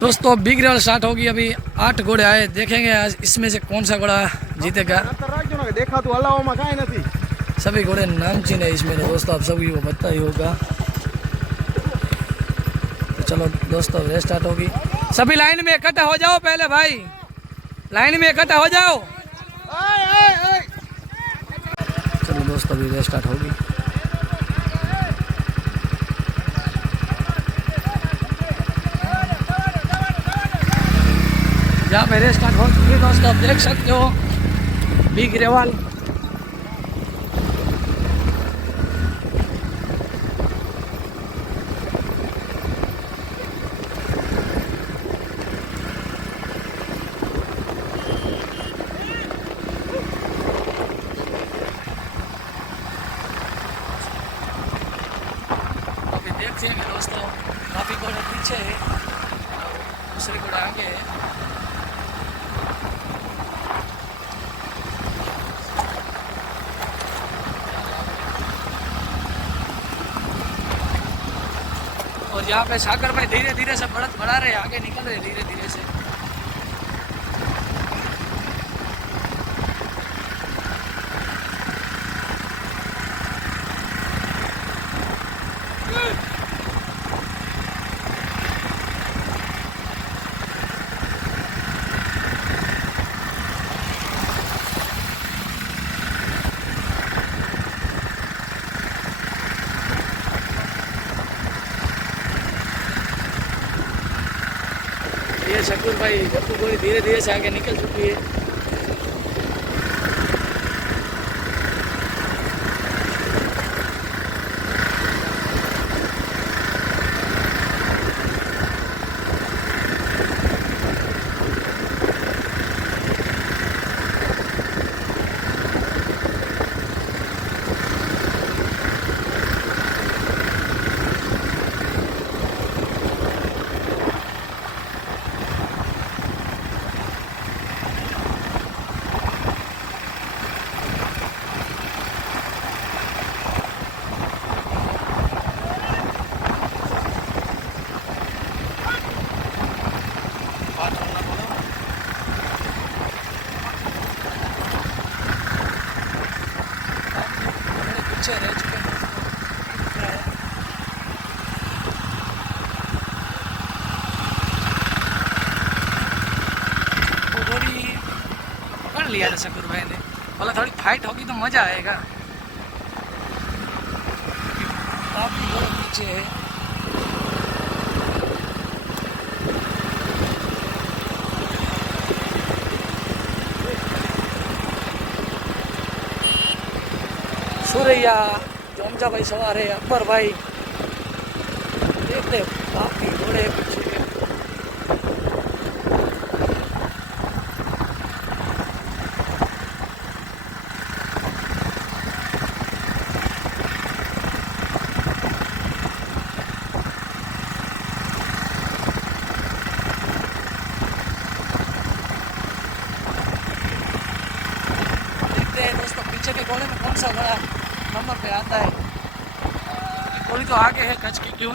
दोस्तों big रेवल start होगी। अभी 8 घोड़े आए, देखेंगे आज इसमें से कौन सा घोड़ा जीतेगा। देखा तो हलाओ कहीं नहीं, सभी घोड़े नामचीन है इसमें दोस्तों, आप सभी को पता ही होगा। तो चलो दोस्तों रेस स्टार्ट होगी। सभी लाइन में इकट्ठा हो जाओ, पहले भाई लाइन में इकट्ठा हो जाओ। चलो दोस्तों अभी रेस स्टार्ट होगी। जहाँ पे रेस स्टार्ट हो चुकी है दोस्तों, आप देख सकते हो बिग रेवल। अभी देखते हैं दोस्तों, काफी घोड़े पीछे है, दूसरे घोड़े आगे है। और यहाँ पे सागर भाई धीरे धीरे से बढ़त बढ़ा रहे, आगे निकल रहे धीरे धीरे से। ये शकूर भाई गप्पू गोरी धीरे धीरे से आगे निकल चुकी है। रह चुके थोड़ी पकड़ लिया था शकूर भाई ने, बोला थोड़ी फाइट होगी तो मजा आएगा। काफी घोड़े पीछे है। सूर्या जोमजा भाई सवार है, अकबर भाई देखते काफी घोड़े पीछे। देखते हैं दोस्तों पीछे के घोड़े में कौन सा घोड़ा नंबर पे आता है। थोड़ी तो आगे है कच की क्यों।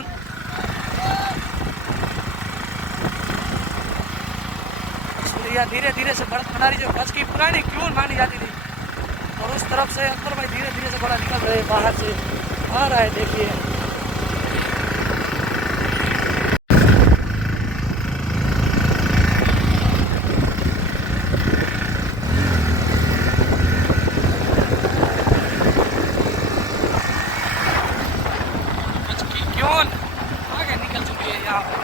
सूर्या धीरे धीरे से बढ़त बना रही, जो कच की पुरानी क्यों मानी जाती थी। और उस तरफ से अकबर भाई धीरे धीरे से घोड़ा निकल रहे, बाहर से आ रहा है देखिए। आगे निकल चुकी है यहाँ पर।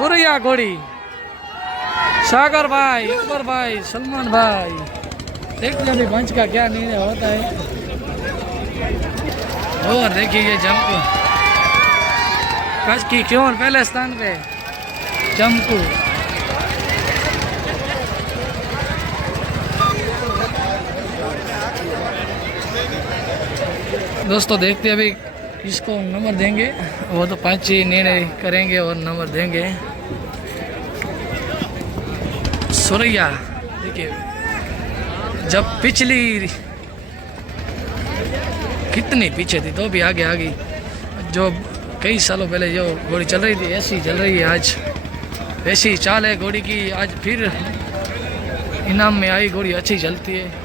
सुरैया घोड़ी, सागर भाई, अकबर भाई, सलमान भाई। देखते हैं अभी मंच का क्या निर्णय होता है। और देखिए ये जंप कच की क्यों पहले स्थान पे जंपू। दोस्तों देखते हैं अभी इसको नंबर देंगे, वो तो 5 ही निर्णय करेंगे और नंबर देंगे। सुरैया देखिए जब पिछली कितनी पीछे थी तो भी आगे आ गई। जो कई सालों पहले जो घोड़ी चल रही थी ऐसी चल रही है आज, ऐसी चाल है घोड़ी की। आज फिर इनाम में आई घोड़ी अच्छी चलती है।